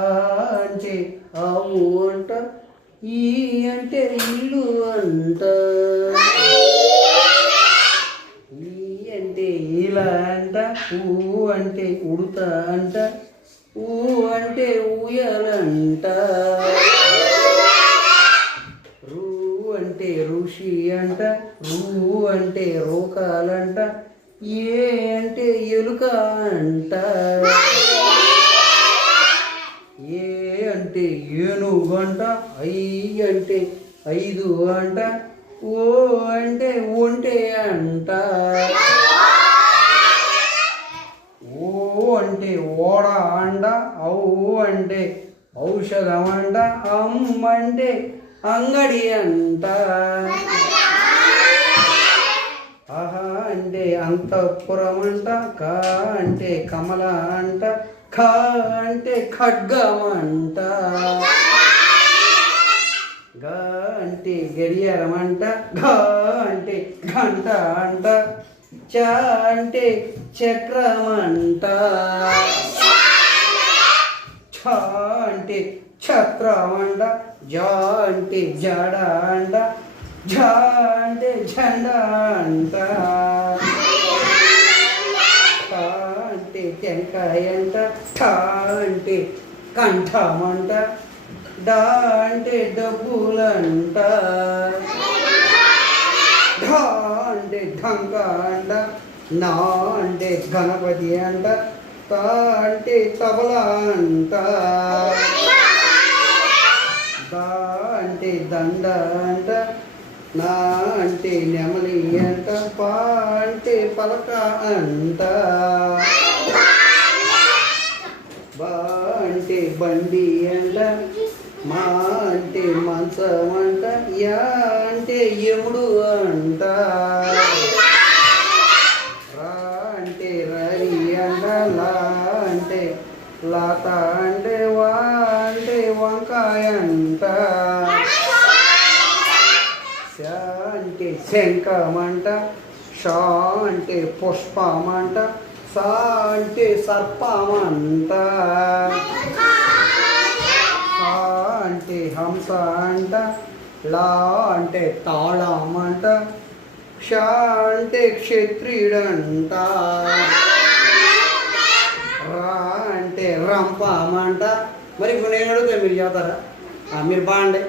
ఆ అంటే ఆవు అంట, ఈ అంటే ఇల్లు అంట, ఈ అంటే ఇలా అంట, ఊ అంటే ఉడుత అంట, ఊ అంటే ఊయలంట, రూ అంటే ఋషి అంట, రూ అంటే రోకాలంట, ఏ అంటే ఎలుక అంట, ఏ అంటే ఏనుగు అంట, ఐ అంటే 5 అంట, ఓ అంటే ఒంటె అంట, ఓ అంటే ఓడ అంట, ఔ అంటే ఔషధం అంట, అమ్మ అంటే అంగడి అంట, ఆహా అంటే అంతఃపురం అంట, కా అంటే కమల అంట, ఖ అంటే ఖడ్గం అంట, గ అంటే గడియారం అంట, ఘ అంటే గంట అంట, చ అంటే చక్రం అంట, ఛ అంటే ఛత్రం అంట, జ అంటే జడ అంట, ఝ అంటే జెండా అంట, ఠ అంటే టెంకాయ అంట, ఠ అంటే కంఠం అంట, డ అంటే డబ్బులంట, ఢ అంటే ఢంక అంట, నా అంటే గణపతి అంట, త అంటే తబలా అంట, ద అంటే దండ అంట, నా అంటే నెమలి అంట, పా అంటే పలక అంట, బా అంటే బండి అంట, మా అంటే మంచం అంట, యా అంటే యముడు అంట, రా అంటే రరి అంట, లా అంటే లాత అంటే, వా అంటే వంకాయ అంట, శ అంటే శంఖం అంట, ష అంటే పుష్పం అంట, సా అంటే సర్పం అంట, హ అంటే హంస అంట, లా అంటే తాళం అంట, క్ష అంటే క్షత్రియుడంట, రా అంటే రంపం అంట. మరి ఇప్పుడు నేను అడుగుతా, మీరు చెబుతారా? మీరు బాగుండే.